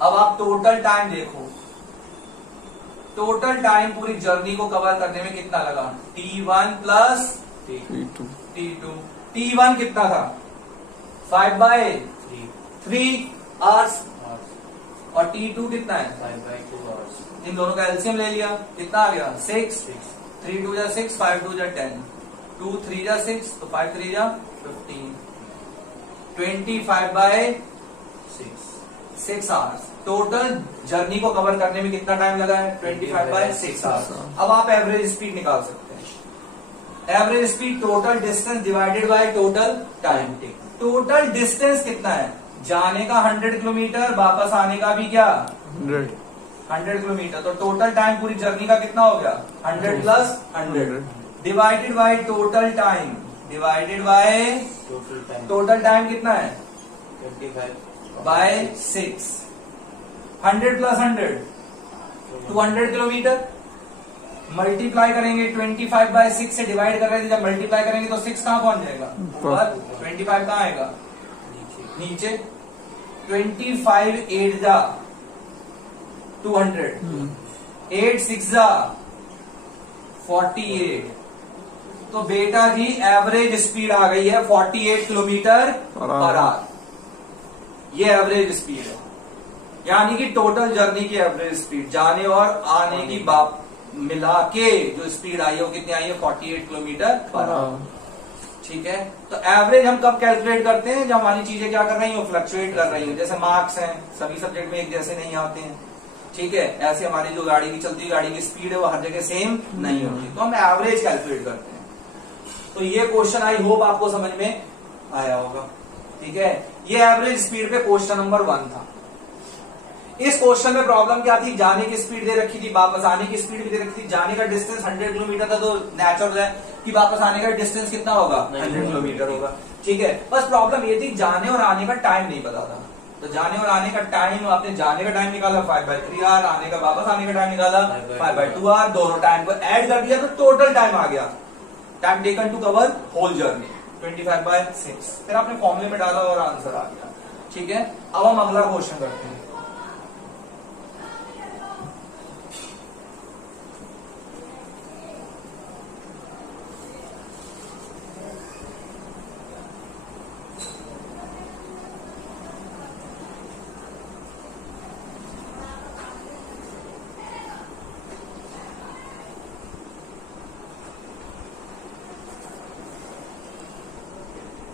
अब आप टोटल टाइम देखो, टोटल टाइम पूरी जर्नी को कवर करने में कितना लगा, T1 प्लस T2। T1 कितना था 5/3 आवर्स, और T2 कितना है 5/2 आवर्स। इन दोनों का एलसीएम ले लिया, कितना आ गया 6। 3 2 जा 6, 5 2 जा 10, 2 3 जा 6, तो 5 3 जा 15, 25/6 आवर्स। टोटल जर्नी को कवर करने में कितना टाइम लगा है 25/6 आवर्स। अब आप एवरेज स्पीड निकाल सकते हैं। Average speed total distance divided by total time. Total distance कितना है, जाने का 100 किलोमीटर, वापस आने का भी क्या 100 किलोमीटर, तो टोटल टाइम पूरी जर्नी का कितना हो गया 100 plus 100 divided by total time, divided by total time कितना है 25/6। 100 प्लस 100 200 किलोमीटर, मल्टीप्लाई करेंगे 25/6 से, डिवाइड कर रहे थे, जब मल्टीप्लाई करेंगे तो 6 कहां पहुंच जाएगा ऊपर, 25 कहां आएगा नीचे। 25 8 जा 200, 8 6 जा 48। तो बेटा जी एवरेज स्पीड आ गई है 48 किलोमीटर पर आवर। ये एवरेज स्पीड है, यानी कि टोटल जर्नी की एवरेज स्पीड, जाने और आने की बात मिला के जो स्पीड आई है वो कितनी आई है 48 किलोमीटर पर आवर। ठीक है, तो एवरेज हम कब कैलकुलेट करते हैं, जब हमारी चीजें क्या कर रही हो, फ्लक्चुएट कर रही हो। जैसे मार्क्स हैं, सभी सब्जेक्ट में एक जैसे नहीं आते हैं, ठीक है, ऐसे हमारी जो गाड़ी की चलती हुई गाड़ी की स्पीड है वो हर जगह सेम नहीं होती, तो हम एवरेज कैलकुलेट करते हैं। तो ये क्वेश्चन आई होप आपको समझ में आया होगा। ठीक है, ये एवरेज स्पीड पे क्वेश्चन नंबर 1 था। इस क्वेश्चन में प्रॉब्लम क्या थी, जाने की स्पीड दे रखी थी, वापस आने की स्पीड भी दे रखी थी। जाने का डिस्टेंस 100 किलोमीटर था, तो नेचुरल है कि वापस आने का डिस्टेंस कितना होगा 100 किलोमीटर होगा। ठीक है, बस प्रॉब्लम ये थी जाने और आने का टाइम नहीं पता था। तो जाने और आने का टाइम, आपने जाने का टाइम निकाला 5/3 आवर, आने का वापस आने का टाइम निकाला 5/2 आवर, दोनों टाइम को ऐड कर दिया तो टोटल टाइम आ गया, time taken to cover whole journey 25/6। फिर आपने फॉर्मूले में डाला और आंसर आ गया। ठीक है, अब हम अगला क्वेश्चन करते हैं।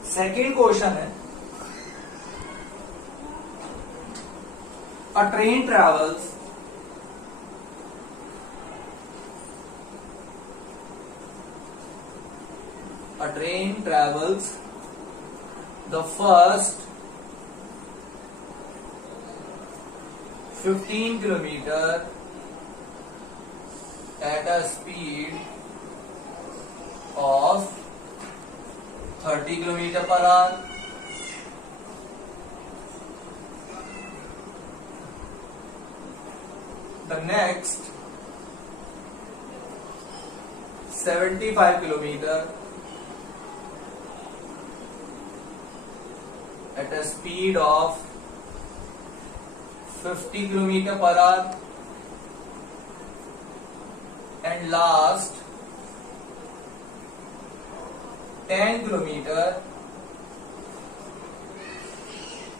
सेकेंड क्वेश्चन है, अ train travels the first 15 kilometre at a speed of 30 kilometre per our. The next 75 kilometer at a speed of 50 kilometer per hour and last 10 kilometer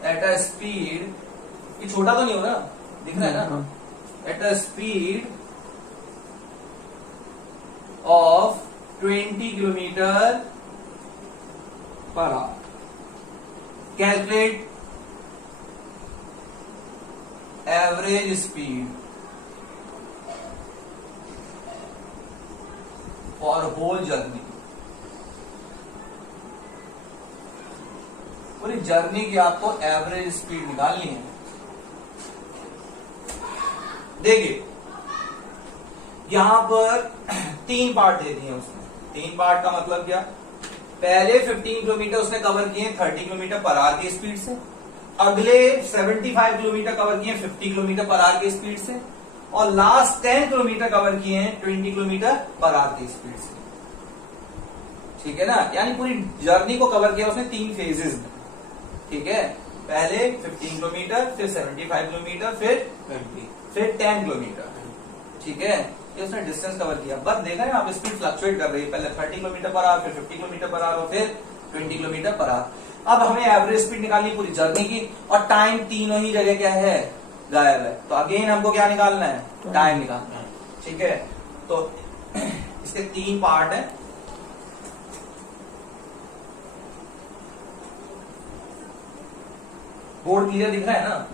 at a speed, ये छोटा तो नहीं हो रहा, दिख रहा है ना, at a speed of 20 kilometer per hour. Calculate average speed for whole journey. पूरी जर्नी की आपको एवरेज स्पीड निकालनी है. देखिए यहां पर 3 पार्ट दे दिए उसने. 3 पार्ट का मतलब क्या, पहले 15 किलोमीटर उसने कवर किए 30 किलोमीटर पर आवर की स्पीड से, अगले 75 किलोमीटर कवर किए 50 किलोमीटर पर आवर की स्पीड से, और लास्ट 10 किलोमीटर कवर किए हैं 20 किलोमीटर पर आवर की स्पीड से. ठीक है ना, यानी पूरी जर्नी को कवर किया उसने 3 फेजेस में. ठीक है, पहले 15 किलोमीटर, फिर 75 किलोमीटर, फिर 10 किलोमीटर. ठीक है, ये उसने डिस्टेंस कवर किया. बस देखा है आप, स्पीड फ्लक्चुएट कर रही है, पहले 30 किलोमीटर पर आवर, फिर 50 किलोमीटर पर आवर, फिर 20 किलोमीटर पर आवर. अब हमें एवरेज स्पीड निकालनी पूरी जर्नी की, और टाइम तीनों ही जगह क्या है, गायब है. तो अगेन हमको क्या निकालना है, टाइम निकालना है. ठीक है, तो इसके 3 पार्ट है. बोर्ड क्लियर दिख रहा है ना.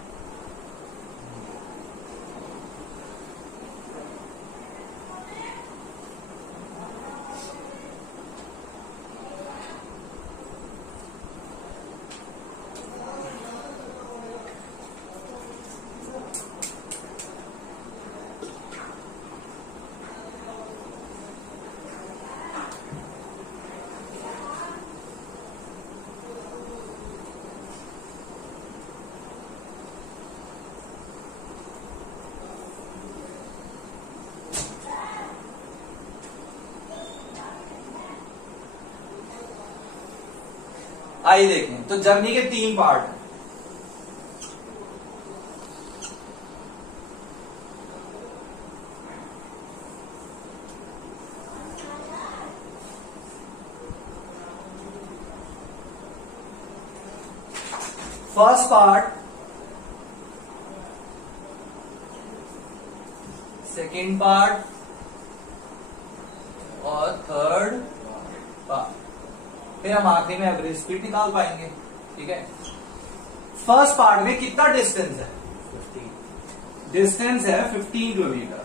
आइए देखें, तो जर्नी के 3 पार्ट हैं. फर्स्ट पार्ट, सेकेंड पार्ट और थर्ड पार्ट. फिर हम आखिरी में एवरेज स्पीड निकाल पाएंगे. ठीक है, फर्स्ट पार्ट में कितना डिस्टेंस है, 15. डिस्टेंस है 15 किलोमीटर.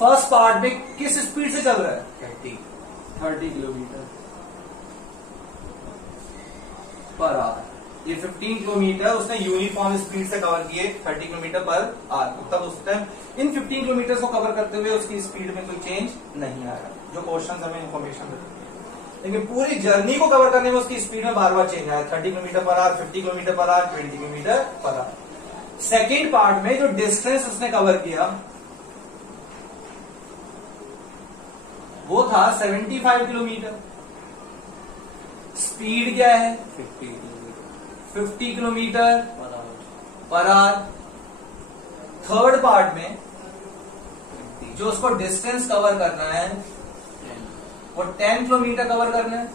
फर्स्ट पार्ट में किस स्पीड से चल रहा है, 30 किलोमीटर पर आवर. ये 15 किलोमीटर उसने यूनिफॉर्म स्पीड से कवर किए 30 किलोमीटर पर आवर. तब उस टाइम इन 15 किलोमीटर को कवर करते हुए उसकी स्पीड में कोई चेंज नहीं आया, जो क्वेश्चन हमें इन्फॉर्मेशन देते हैं. लेकिन पूरी जर्नी को कवर करने में उसकी स्पीड में बार बार चेंज आया, 30 kilometre per our, 50 kilometre per our, 20 kilometre per our. Second part में जो डिस्टेंस उसने कवर किया वो था 75 किलोमीटर. स्पीड क्या है, 50 kilometre per our. Third part में जो उसको डिस्टेंस कवर करना है वो 10 किलोमीटर कवर करना है,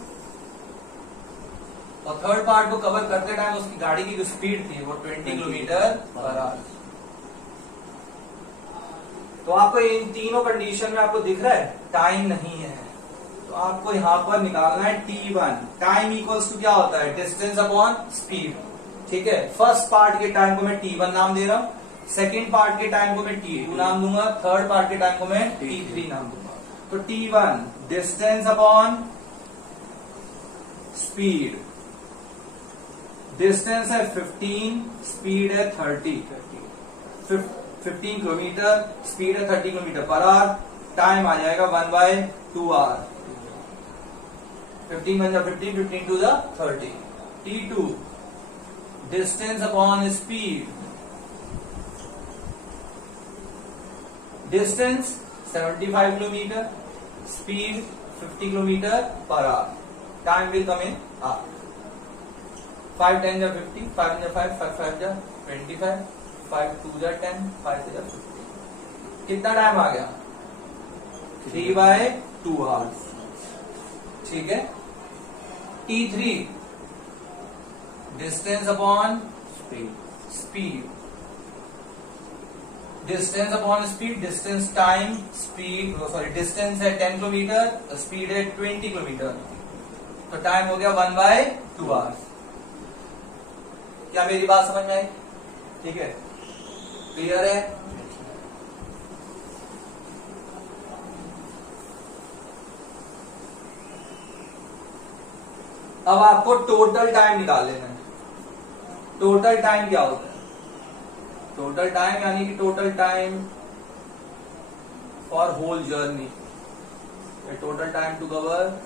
और थर्ड पार्ट को कवर करते टाइम उसकी गाड़ी की जो स्पीड थी वो 20 किलोमीटर पर आवर. तो आपको इन तीनों कंडीशन में आपको दिख रहा है टाइम नहीं है, तो आपको यहां पर निकालना है T1. टाइम इक्वल्स टू क्या होता है, डिस्टेंस अपॉन स्पीड. ठीक है, फर्स्ट पार्ट के टाइम को मैं T1 नाम दे रहा हूं, सेकेंड पार्ट के टाइम को मैं T2 नाम दूंगा, थर्ड पार्ट के टाइम को मैं T3 नाम दूंगा. तो T1 distance upon speed. Distance है 15, स्पीड है 30. 15 किलोमीटर, स्पीड है 30 किलोमीटर पर आवर. टाइम आ जाएगा 1/2 आवर. 15 बन 15, 15 to the 30. T2 distance upon speed. Distance 75 kilometre, speed 50 kilometre per hour, time will come in hour. 5 10 जा 50, 5 जा 5, 5 5 जा 25, 5 2 जा 10, 5 जा 50। कितना टाइम आ गया? 3/2 आवर्स। ठीक है। T3 distance upon speed, distance upon speed, distance time speed, sorry distance है 10 किलोमीटर, स्पीड है 20 किलोमीटर, तो टाइम हो गया 1/2 आवर्स। क्या मेरी बात समझ में आई? ठीक है, क्लियर है? अब आपको टोटल टाइम निकाल लेना है। टोटल टाइम क्या होता है? टोटल टाइम यानी कि total time for whole journey, total time to cover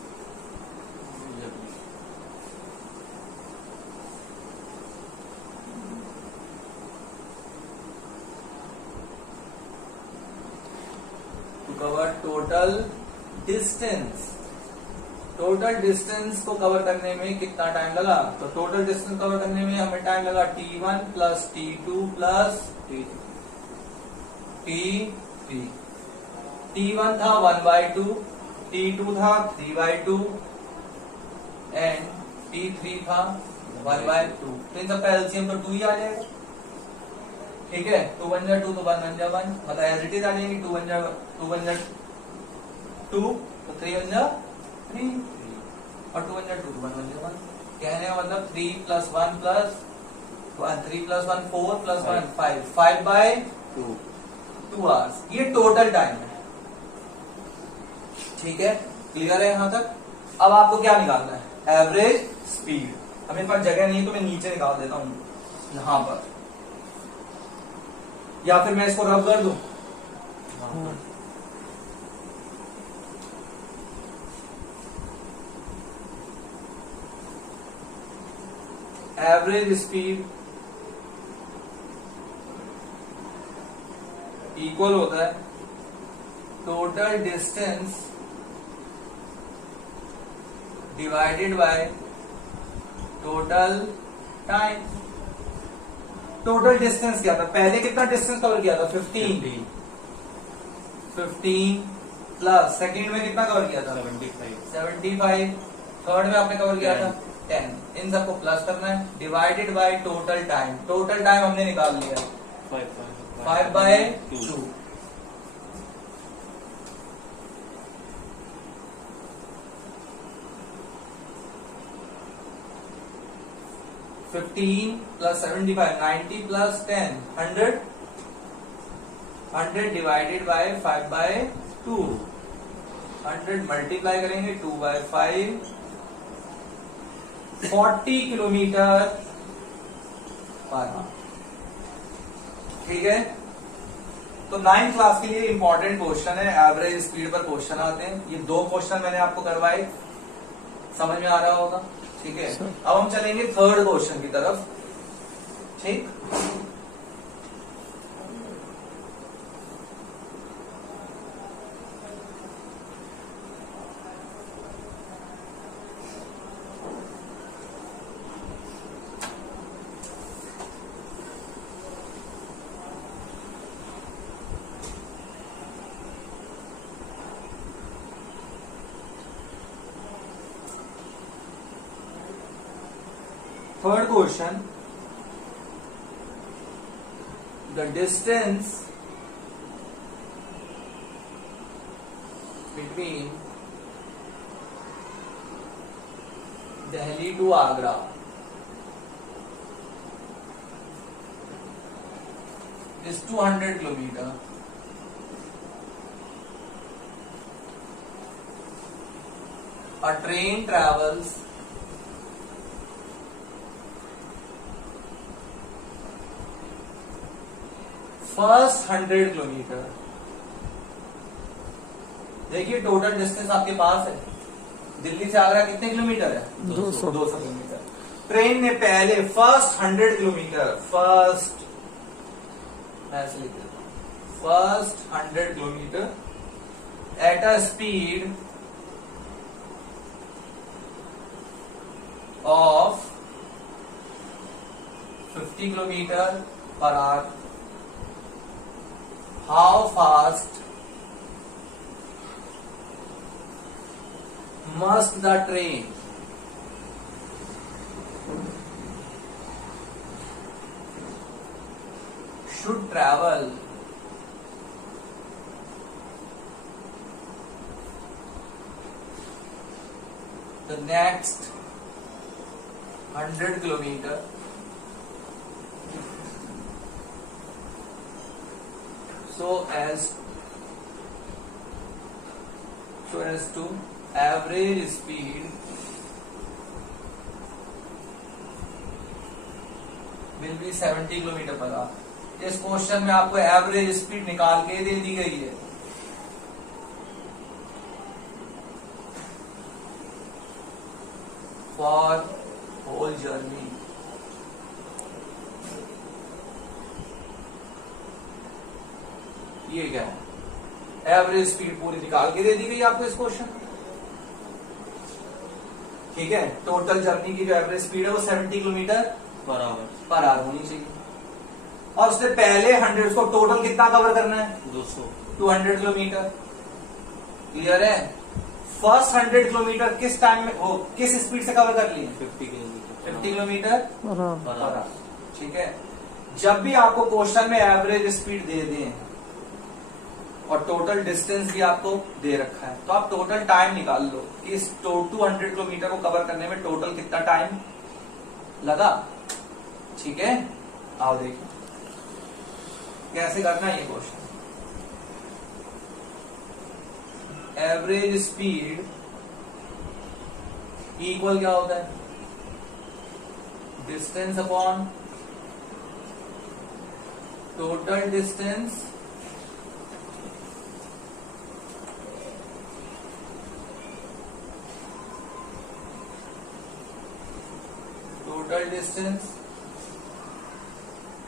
total distance. Total distance को कवर करने में कितना टाइम लगा? तो टोटल डिस्टेंस कवर करने में हमें टाइम लगा T1 plus T2 plus T3। T1 था 1/2, T2 था 3/2 एंड T3 था 1/2। तो इन सबका एलसीएम तो 2 ही आ जाएगा। ठीक है, 2 1 जा 2 तो 1 1 जा 1, मतलब एज इट इज आ जाएंगे। 2 1 जा 2 तो 3 1 जा 3 और 2 1 जा 2 तो 1 1 जा 1। कहने का मतलब 3 plus 1 plus 1, 3 plus 1 4 plus 1 5, 5/2 hours. ये टोटल टाइम है। ठीक है, क्लियर है यहां तक? अब आपको क्या निकालना है? Average speed. अब मेरे पास जगह नहीं तो मैं नीचे निकाल देता हूं यहां पर, या फिर मैं इसको रब कर दूं। एवरेज स्पीड इक्वल होता है total distance divided by total time. Total distance क्या था? पहले कितना डिस्टेंस कवर किया था? 15 प्लस सेकंड में कितना कवर किया था? 75। थर्ड में आपने कवर किया था 10। इन सबको प्लस करना है, divided by total time. Total time हमने निकाल लिया 5/2। $15 plus 75, 90 plus 10, 100 divided by 5/2। 100 multiply करेंगे 2/5, 40 किलोमीटर पर आवर। ठीक है, तो 9th क्लास के लिए इंपॉर्टेंट क्वेश्चन है, एवरेज स्पीड पर क्वेश्चन आते हैं। ये 2 क्वेश्चन मैंने आपको करवाए, समझ में आ रहा होगा। ठीक है, अब हम चलेंगे थर्ड क्वेश्चन की तरफ। ठीक, third question, the distance between Delhi to Agra is 200 kilometer. A train travels first 100 kilometre. देखिए टोटल डिस्टेंस आपके पास है, दिल्ली से आगरा कितने किलोमीटर है? 200 किलोमीटर। ट्रेन ने पहले फर्स्ट 100 किलोमीटर, फर्स्ट ऐसे लिख देता हूं, first 100 kilometer at a speed of 50 kilometer per hour. How fast must the train should travel the next 100 kilometer so as to average speed will be 70 kilometre per our. इस question में आपको average speed निकाल के दे दी गई है. For whole journey ये क्या है? एवरेज स्पीड पूरी निकाल के दे दी गई आपको इस क्वेश्चन. ठीक है, टोटल जर्नी की जो एवरेज स्पीड है वो 70 किलोमीटर पर आवर होनी चाहिए. और उससे पहले 100 को टोटल कितना कवर करना है? 200 किलोमीटर. क्लियर है? फर्स्ट 100 किलोमीटर किस टाइम में वो किस स्पीड से कवर कर लिए? 50 किलोमीटर पर आवर. ठीक है, जब भी आपको क्वेश्चन में एवरेज स्पीड दे दें और टोटल डिस्टेंस भी आपको दे रखा है तो आप टोटल टाइम निकाल लो कि इस 200 किलोमीटर को कवर करने में टोटल कितना टाइम लगा. ठीक है, आओ देखिए कैसे करना है ये क्वेश्चन. एवरेज स्पीड इक्वल क्या होता है? Distance upon total distance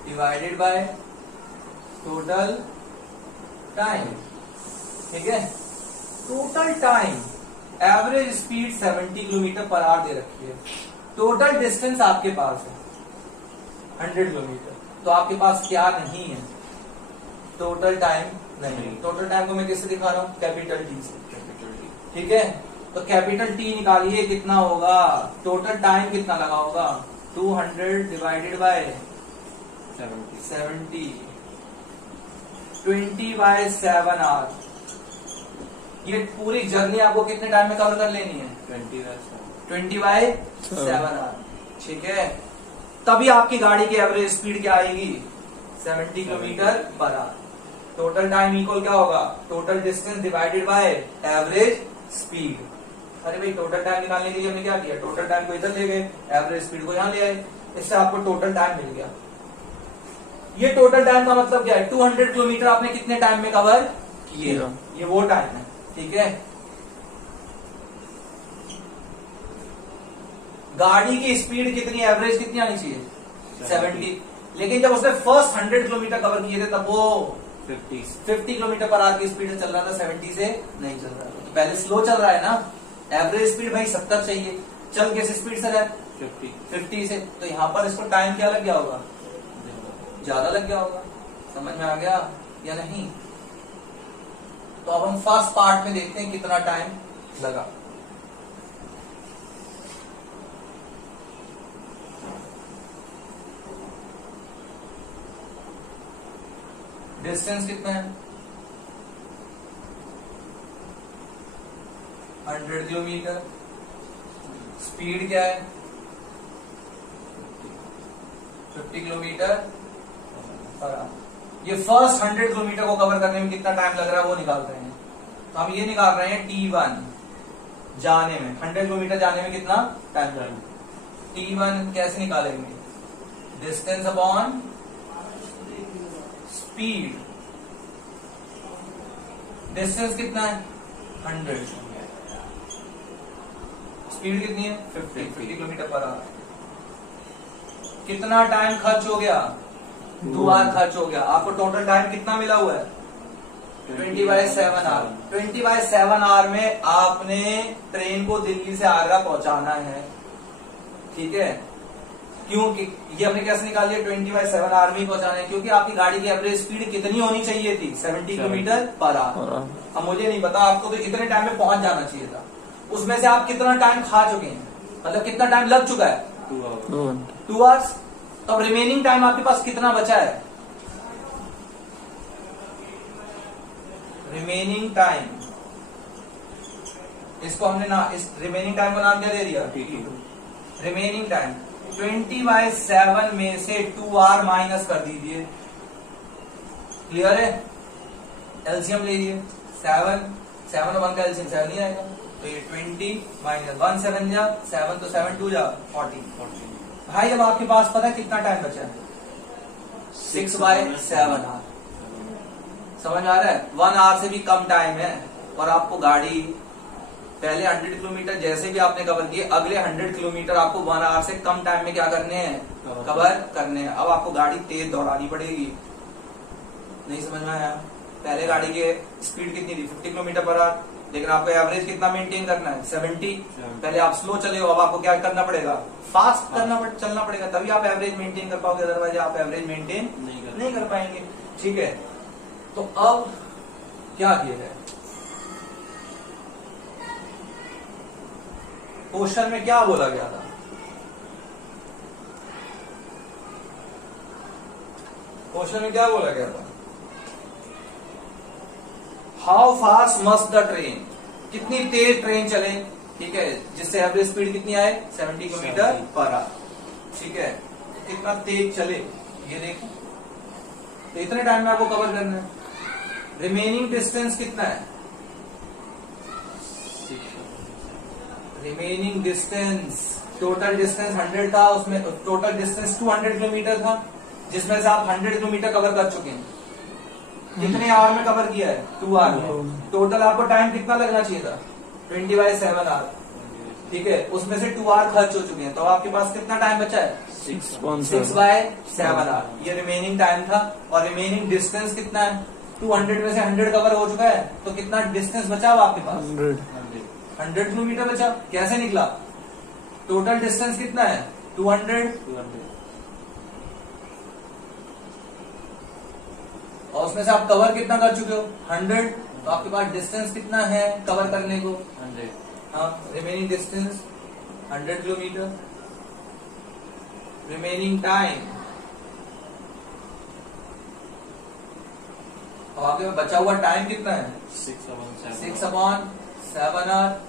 divided by total time. ठीक है, total time average speed 70 kilometre per hour दे रखी है. टोटल डिस्टेंस आपके पास है 100 किलोमीटर. तो आपके पास क्या नहीं है? टोटल टाइम नहीं. टोटल टाइम को मैं किससे दिखा रहा हूं? कैपिटल टी से. ठीक है, तो कैपिटल टी निकालिए कितना होगा? टोटल टाइम कितना लगा होगा? 200 डिवाइडेड बाय 70 20/7 आवर. ये पूरी जर्नी आपको कितने टाइम में कवर कर लेनी है? 20/7 आवर. ठीक है, तभी आपकी गाड़ी की एवरेज स्पीड क्या आएगी? 70 kilometre per our. Total time equal क्या होगा? Total distance divided by average speed. अरे भाई, टोटल टाइम निकालने के लिए हमने क्या किया? टोटल टाइम को इधर ले गए, एवरेज स्पीड को यहां ले आए. इससे आपको टोटल टाइम मिल गया. ये टोटल टाइम का मतलब क्या है? 200 किलोमीटर आपने कितने टाइम में कवर किए? ये वो टाइम है. ठीक है, गाड़ी की स्पीड कितनी, एवरेज कितनी आनी चाहिए? 70. लेकिन जब उसने फर्स्ट 100 किलोमीटर कवर किए थे तब वो 50 किलोमीटर पर आवर की स्पीड से चल रहा था, 70 से नहीं चल रहा था. तो पहले स्लो चल रहा है ना. एवरेज स्पीड भाई 70 चाहिए. चल किस स्पीड से रहा? 50 से. तो यहां पर इसको टाइम क्या लग गया होगा? ज्यादा लग गया होगा. समझ में आ गया या नहीं? तो अब हम फर्स्ट पार्ट में देखते हैं कितना टाइम लगा. डिस्टेंस कितना है? 100 किलोमीटर. स्पीड क्या है? 50 किलोमीटर पर आवर. ये फर्स्ट 100 किलोमीटर को कवर करने में कितना टाइम लग रहा है वो निकाल रहे हैं. तो हम ये निकाल रहे हैं T1 जाने में. 100 किलोमीटर जाने में कितना टाइम लगेगा? T1 कैसे निकालेंगे? Distance upon speed. डिस्टेंस कितना है? 100. स्पीड कितनी है? 50 किलोमीटर पर आवर. कितना टाइम खर्च हो गया? 2 आवर खर्च हो गया. आपको टोटल टाइम कितना मिला हुआ है? 20/7 आवर। 20/7 आवर में आपने ट्रेन को दिल्ली से आगरा पहुंचाना है, ठीक है। क्योंकि ये हमने कैसे निकाल लिया, 20/7 आवर में ही पहुंचाना है, क्योंकि आपकी गाड़ी की एवरेज स्पीड कितनी होनी चाहिए थी, 70 किलोमीटर पर आवर। अब मुझे नहीं पता, आपको तो इतने टाइम में पहुंच जाना चाहिए था। उसमें से आप कितना टाइम खा चुके हैं, मतलब कितना टाइम लग चुका है, 2 आवर्स। तो अब रिमेनिंग टाइम आपके पास कितना बचा है, रिमेनिंग टाइम, इसको हमने ना, इस रिमेनिंग टाइम का नाम क्या दे दिया, रिमेनिंग टाइम। 20/7 में से 2 आवर माइनस कर दीजिए, क्लियर है। एलसीएम ले लीजिए, 7 और 1 का एलसीएम 7 नहीं आएगा, तो ये 20 माइनस 1 7 जा 7, तो 7 2 जा 40। भाई अब आपके पास पता है कितना टाइम बचा है, 6/7 आवर। समझ आ रहा है, 1 आवर से भी कम टाइम है, और आपको गाड़ी पहले 100 किलोमीटर जैसे भी आपने कवर किए, अगले 100 किलोमीटर आपको 1 आवर से कम टाइम में क्या करने हैं, कवर करने हैं। अब आपको गाड़ी तेज दौड़ानी पड़ेगी, नहीं समझ में आया। पहले गाड़ी की स्पीड कितनी थी, 50 किलोमीटर पर आवर, लेकिन आपको एवरेज कितना मेंटेन करना है, 70। पहले आप स्लो चले हो, अब आपको क्या करना पड़ेगा, फास्ट चलना पड़ेगा, तभी आप एवरेज मेंटेन कर पाओगे, अदरवाइज आप एवरेज मेंटेन नहीं कर पाएंगे, ठीक है। तो अब क्या किया जाए, क्वेश्चन में क्या बोला गया था, क्वेश्चन में क्या बोला गया था, how fast must the train, कितनी तेज ट्रेन चले, ठीक है, जिससे एवरेज स्पीड कितनी आए, 70 किलोमीटर पर आवर, ठीक है। कितना तेज चले ये देखो, तो इतने टाइम में आपको कवर करना है। रिमेनिंग डिस्टेंस कितना है, रिमेनिंग डिस्टेंस, टोटल डिस्टेंस 100 था, उसमें टोटल डिस्टेंस 200 किलोमीटर था, जिसमें से आप 100 किलोमीटर कवर कर चुके हैं। कितने आवर में कवर किया है, 2 आवर में। टोटल आपको टाइम कितना लगना चाहिए था, 20/7 आवर, ठीक है। उसमें से 2 आवर खर्च हो चुके हैं, तो आपके पास कितना टाइम बचा है, 6/7 आवर, ये रिमेनिंग टाइम था। और रिमेनिंग डिस्टेंस कितना है, 200 में से 100 कवर हो चुका है, तो कितना डिस्टेंस बचा हुआ आपके पास, 100 किलोमीटर बचा। कैसे निकला, टोटल डिस्टेंस कितना है, 200, और उसमें से आप कवर कितना कर चुके हो, 100, तो आपके पास डिस्टेंस कितना है कवर करने को, 100। हाँ, remaining distance 100 kilometre. Remaining time, अब आपके पास बचा हुआ टाइम कितना है, 6/7 आवर,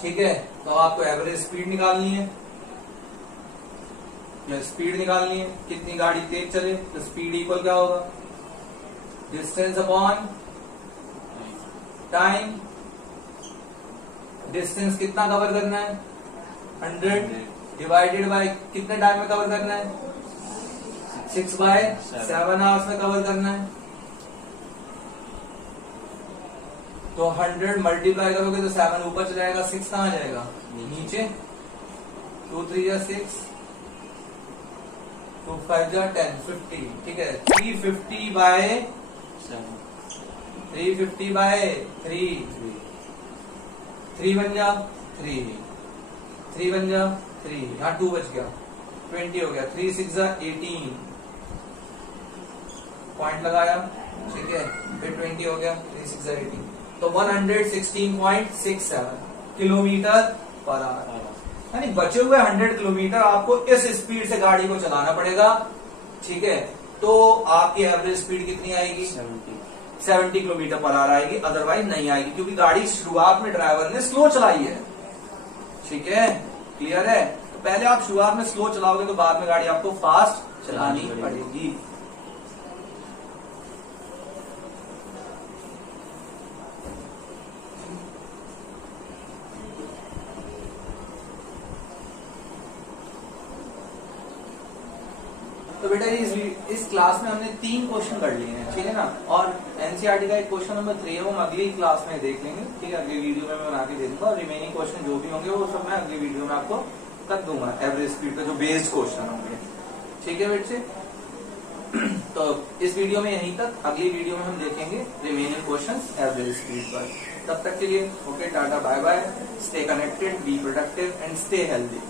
ठीक है। तो आपको एवरेज स्पीड निकालनी है, या स्पीड निकालनी है, कितनी गाड़ी तेज चले, तो स्पीड इक्वल क्या होगा, डिस्टेंस अपॉन टाइम। डिस्टेंस कितना कवर करना है, 100, डिवाइडेड बाय कितने टाइम में कवर करना है, 6/7 आवर्स में कवर करना है। तो 100 मल्टीप्लाई करोगे तो 7 ऊपर चला जाएगा, 6 कहां जाएगा, नीचे। 2 3 जा 6, 2 5 जा 10, 50, ठीक है। 350/3, 3 बन जा 3, 3 बन जा 3, यहाँ 2 बच गया, 20 हो गया। 3 6 जा 18, पॉइंट लगाया, ठीक है, फिर 20 हो गया, 3 6 जा 18, तो 116.67 किलोमीटर पर आवर। यानी बचे हुए 100 किलोमीटर आपको इस स्पीड से गाड़ी को चलाना पड़ेगा, ठीक है। तो आपकी एवरेज स्पीड कितनी आएगी, 70 किलोमीटर पर आवर आएगी, अदरवाइज नहीं आएगी, क्योंकि गाड़ी शुरुआत में ड्राइवर ने स्लो चलाई है, ठीक है, क्लियर है। तो पहले आप शुरुआत में स्लो चलाओगे तो बाद में गाड़ी आपको फास्ट चलानी पड़ेगी। तो बेटा इस क्लास में हमने 3 क्वेश्चन कर लिए हैं, ठीक है ना। और एनसीईआरटी का एक क्वेश्चन नंबर 3 है, वो हम अगली क्लास में देख लेंगे, ठीक है, अगली वीडियो में मैं बना के दे दूंगा। और रिमेनिंग क्वेश्चन जो भी होंगे वो सब मैं अगली वीडियो में आपको कर दूंगा, एवरेज स्पीड पे जो बेस्ड क्वेश्चन होंगे, ठीक है बेटे। तो इस वीडियो में यहीं तक, अगली वीडियो में हम देखेंगे रिमेनिंग क्वेश्चंस एवरेज स्पीड पर। तब तक के लिए okay, tata bye bye, stay connected, be productive and stay healthy.